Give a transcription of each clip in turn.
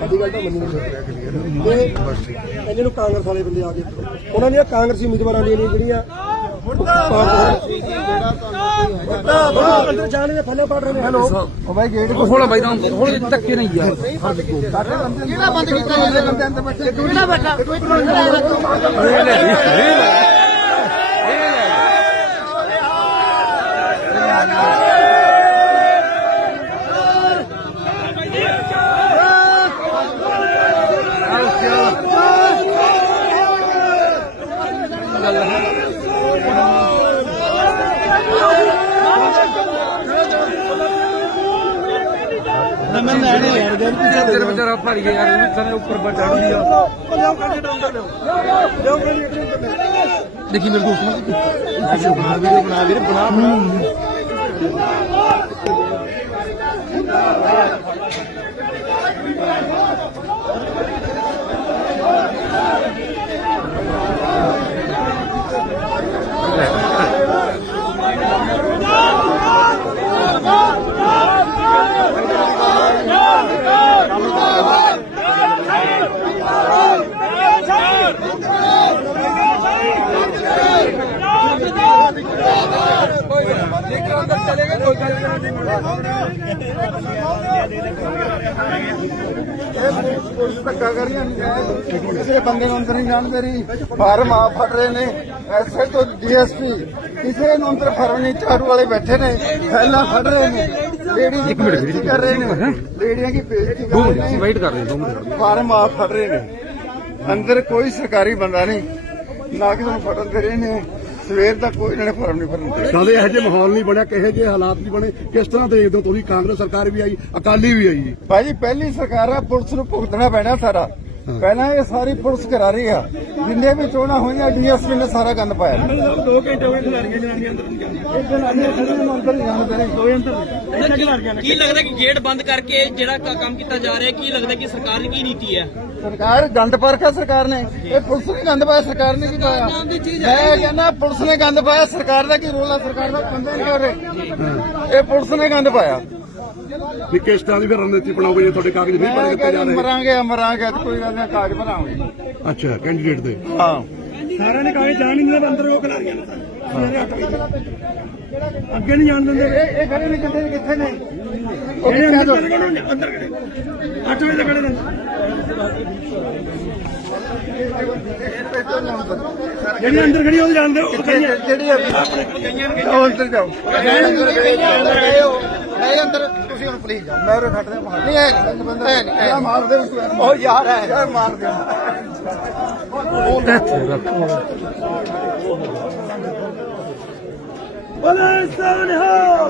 ਸਾਡੀ ਗੱਲ ਤਾਂ ਮੰਨੀ ਨਹੀਂ ਤੇ ਇਹਨਾਂ ਨੂੰ ਕਾਂਗਰਸ ਵਾਲੇ ਬੰਦੇ ਆ ਗਏ। ਉਹਨਾਂ ਦੀਆਂ ਕਾਂਗਰਸੀ ਉਮੀਦਵਾਰਾਂ ਦੀਆਂ ਜਿਹੜੀਆਂ ਅੰਦਰ ਜਾਣ ਦੇ ਥੱਲੇ ਪੜ ਰਹੇ ਨੇ। ਹੈਲੋ ਉਹ ਬਾਈ ਗੇਟ ਹੁਣ ਬਾਈ ਤਾਂ ਹੁਣ ਧੱਕੇ ਨਹੀਂ ਯਾਰ ਕਿਹੜਾ ਬੰਦ ਕੀਤਾ ਇਹਦੇ ਬੰਦੇ ਅੰਦਰ ਬੈਠੇ ਕਿਹੜਾ ਬੈਠਾ ਤੇਰੇ ਵਿਚਾਰਾ ਭਰ ਗਿਆ ਯਾਰ ਇਹਨੂੰ ਥਾਣੇ ਉੱਪਰ ਬਚਾ ਲਿਆ ਲਿਆਓ ਕੈਂਡੀਡੇਟ ਅੰਦਰ ਲਿਆਓ ਲਿਆਓ ਕੈਂਡੀਡੇਟ ਅੰਦਰ ਲਿਆਓ ਦੇਖੀ ਮੇਰੇ ਦੋਸਤ ਨੂੰ। ਬਣਾ ਵੀਰੇ ਬਣਾ ਵੀਰੇ ਬਣਾ ਬਣਾ ਲੇਕਿਨ ਅੰਦਰ ਚਲੇ ਗਏ ਕੋਈ ਗੱਲ ਨਹੀਂ ਧੱਕਾ ਕਿਸੇ ਬੰਦੇ ਨੂੰ ਅੰਦਰ ਨਹੀਂ ਜਾਣ ਦੇ ਰਹੀ। ਫਾਰਮ ਆ ਫੜ ਰਹੇ ਨੇ। ਐਸਏ ਤੋਂ ਡੀਐਸਪੀ ਕਿਸੇ ਨੂੰ ਅੰਦਰ ਫੜਨ ਨਹੀਂ ਝਾੜੂ ਵਾਲੇ ਬੈਠੇ ਨੇ ਫੈਲਾ ਫੜ ਰਹੇ ਨੇ। ਲੇਡੀ ਦੀ ਬੇਇੱਜ਼ਤੀ ਕਰ ਰਹੇ ਨੇ। ਲੇਡੀਆਂ ਦੀ ਬੇਇੱਜ਼ਤੀ ਕਰ ਰਹੇ ਵੇਟ ਕਰ ਰਹੇ ਨੇ ਫਾਰਮ ਆ ਫੜ ਰਹੇ ਨੇ। ਅੰਦਰ ਕੋਈ ਸਰਕਾਰੀ ਬੰਦਾ ਨਹੀਂ। ਨਾ ਕਿਸੇ ਨੂੰ ਫੜਨ ਦੇ ਰਹੇ ਨੇ। ਸਵੇਰ ਦਾ ਕੋਈ ਇਹਨਾਂ ਨੇ ਫਾਰਮ ਨਹੀਂ ਭਰਨ ਦੇ ਕਹਿੰਦੇ ਇਹੋ ਜਿਹੇ ਮਾਹੌਲ ਨਹੀਂ ਬਣਿਆ ਕਿਹੋ ਜਿਹੇ ਹਾਲਾਤ ਨਹੀਂ ਬਣੇ। ਕਿਸ ਤਰ੍ਹਾਂ ਦੇਖਦੇ ਹੋ ਤੁਸੀਂ? ਕਾਂਗਰਸ ਸਰਕਾਰ ਵੀ ਆਈ ਅਕਾਲੀ ਵੀ ਆਈ ਭਾਜੀ ਪਹਿਲੀ ਸਰਕਾਰ ਆ ਪੁਲਿਸ ਨੂੰ ਭੁਗਤਣਾ ਪੈਣਾ ਸਾਰਾ। ਪਹਿਲਾਂ ਇਹ ਸਾਰੀ ਪੁਲਿਸ ਕਰਾ ਰਹੀ ਆ। ਜਿੰਨੇ ਵੀ ਚੋਣਾਂ ਹੋਈਆਂ ਡੀਐਸਪੀ ਨੇ ਸਾਰਾ ਗੰਦ ਪਾਇਆ। ਦੋ ਘੰਟੇ ਹੋ ਗਏ ਖਿਲਾੜੀਆਂ ਜਨਾਨੀਆਂ ਅੰਦਰ ਜਾਂਦੇ ਦੋ ਅੰਦਰ ਕੀ ਲੱਗਦਾ ਕਿ ਗੇਟ ਬੰਦ ਕਰਕੇ ਜਿਹੜਾ ਕੰਮ ਕੀਤਾ ਜਾ ਰਿਹਾ ਕੀ ਲੱਗਦਾ ਕਿ ਸਰਕਾਰ ਦੀ ਕੀ ਨੀਤੀ ਹੈ? ਸਰਕਾਰ ਗੰਦ ਪਰਖਾ ਸਰਕਾਰ ਨੇ। ਇਹ ਪੁਲਿਸ ਨੇ ਗੰਦ ਪਾਇਆ ਸਰਕਾਰ ਨੇ ਕੀ ਪਾਇਆ? ਮੈਂ ਕਹਿੰਦਾ ਪੁਲਿਸ ਨੇ ਗੰਦ ਪਾਇਆ ਸਰਕਾਰ ਦਾ ਕੀ ਰੋਲ ਆ? ਸਰਕਾਰ ਦਾ ਬੰਦੇ ਨਹੀਂ ਹੋ ਰਹੇ। ਇਹ ਪੁਲਿਸ ਨੇ ਗੰਦ ਪਾਇਆ। ਵੀ ਕਿਸ ਤਰ੍ਹਾਂ ਦੀ ਫਿਰ ਰਣਨੀਤੀ ਬਣਾਓਗੇ ਜੇ ਤੁਹਾਡੇ ਕਾਗਜ਼ ਨਹੀਂ ਭਰੇ ਮੈਂ ਦਿੱਤੇ ਜਾ ਰਹੇ। ਮਰਾਂਗੇ ਮਰਾਂਗੇ ਕੋਈ ਗੱਲ ਨਹੀਂ ਕਾਗਜ਼ ਬਣਾਉਂਗੇ। ਅੱਛਾ ਕੈਂਡੀਡੇਟ ਦੇ। ਹਾਂ। ਸਾਰਿਆਂ ਨੇ ਕਾਗਜ਼ ਜਾਣ ਨਹੀਂ ਦਿੰਦੇ ਅੰਦਰ ਉਹ ਖਿਲਾੜੀਆਂ ਨੇ ਅੱਗੇ ਨਹੀਂ ਜਾਣ ਦਿੰਦੇ। ਇਹ ਇਹ ਖੜੇ ਨੇ ਕਿੱਥੇ ਨੇ ਕਿੱਥੇ ਨੇ? ਉਹ। ਅੰਦਰ ਖੜੇ 8 ਵਜੇ ਖੜੇ ਨੇ ਜਿਹੜੀ ਅੰਦਰ ਖੜੀ ਉਹ ਜਾਣਦੇ ਹੋ। ਜਿਹੜੀ ਉਹ ਅੰਦਰ ਜਾਓ। ਨਹੀਂ ਅੰਦਰ ਤੁਸੀਂ ਹੁਣ ਪਲੀਜ਼ ਮੈਂ ਉਰੇ ਖੜਦੇ ਮਾਰ ਨਹੀਂ ਹੈ ਬੰਦਾ। ਨਹੀਂ ਮਾਰ ਦੇ ਉਹ ਯਾਰ ਹੈ। ਯਾਰ ਮਾਰ ਦੇ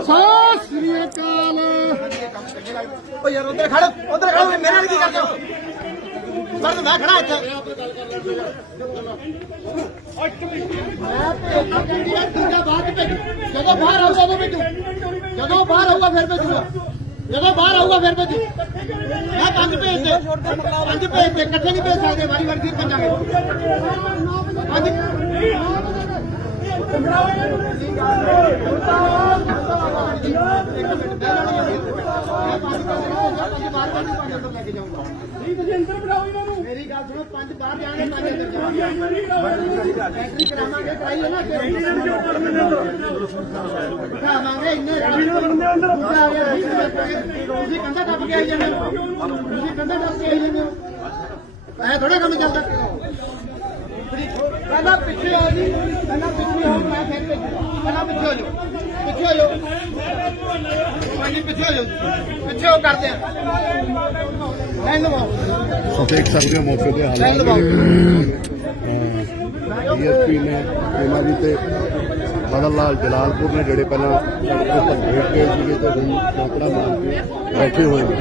ਸਤਿ ਸ੍ਰੀ ਅਕਾਲ। ਓ ਯਾਰ ਉਧਰ ਖੜ ਉਧਰ ਖੜ ਮੇਰੇ ਨਾਲ ਕੀ ਕਰਦੇ ਹੋ? ਮੈਂ ਤਾਂ ਮੈਂ ਖੜਾ ਇੱਥੇ ਜਦੋਂ ਬਾਹਰ ਆਊਗਾ ਉਦੋਂ ਭੇਜੂ। ਜਦੋਂ ਬਾਹਰ ਆਊਗਾ ਫਿਰ ਭੇਜੂਗਾ। ਜਦੋਂ ਬਾਹਰ ਆਊਗਾ ਫਿਰ ਭੇਜੂ ਮੈਂ ਪੰਜ ਭੇਜ ਦੇ। ਪੰਜ ਭੇਜ ਦੇ ਇਕੱਠੇ ਨਹੀਂ ਭੇਜ ਸਕਦੇ ਵਾਰੀ ਵਾਰੀ ਫਿਰ ਭੇਜਾਂਗੇ। ਪੰਜ ਗੱਲ ਸੁਣੋ ਪੰਜ ਬਾਹਰ ਜਾਣਗੇ ਪੰਜ ਅੰਦਰ ਜਾਣਗੇ ਬੈਟਰੀ ਕਰਾਵਾਂਗੇ ਕਰਾਈਏ ਨਾ ਬਿਠਾਵਾਂਗੇ ਇੰਨੇ ਤੁਸੀਂ ਕੰਧਾ ਟੱਪ ਕੇ ਆਈ ਜਾਂਦੇ ਹੋ। ਤੁਸੀਂ ਕੰਧਾ ਟੱਪ ਕੇ ਆਈ ਜਾਂਦੇ ਹੋ। ਐ ਥੋੜਾ ਕੰਮ ਚੱਲਦਾ। ਪਹਿਲਾਂ ਪਿੱਛੇ ਆ ਜੀ ਪਹਿਲਾਂ ਪਿੱਛੇ ਹੋ ਮੈਂ ਫਿਰ ਭੇਜੂਗਾ ਪਹਿਲਾਂ ਪਿੱਛੇ ਹੋ ਜਾਓ। ਪਿੱਛੇ ਹੋ ਜਾਓ। ਹਾਂਜੀ ਪਿੱਛੇ ਹੋ ਜਾਓ ਪਿੱਛੇ ਹੋ ਕਰਦੇ ਆ। ਲੈਣ ਦਵਾਓ ਸੋ ਦੇਖ ਸਕਦੇ ਹੋ ਮੌਕੇ ਦੇ ਹਾਲਾਤ ਦਵਾਓ ਡੀਐਸਪੀ ਨੇ ਇਹਨਾਂ ਦੀ ਤੇ ਬਦਲ ਲਾਲ ਜਲਾਲਪੁਰ ਨੇ ਜਿਹੜੇ ਪਹਿਲਾਂ ਬੈਠ ਗਏ ਸੀਗੇ ਤੇ ਹੁਣ ਚੌਕੜਾ ਮਾਰ ਕੇ ਬੈਠੇ ਹੋਏ ਨੇ।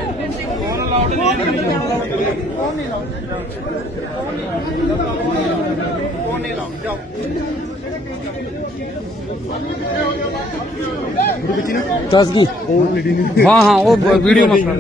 ਦੱਸ ਕੀ? ਹਾਂ ਹਾਂ ਉਹ ਵੀਡੀਓ ਮਸਲਾ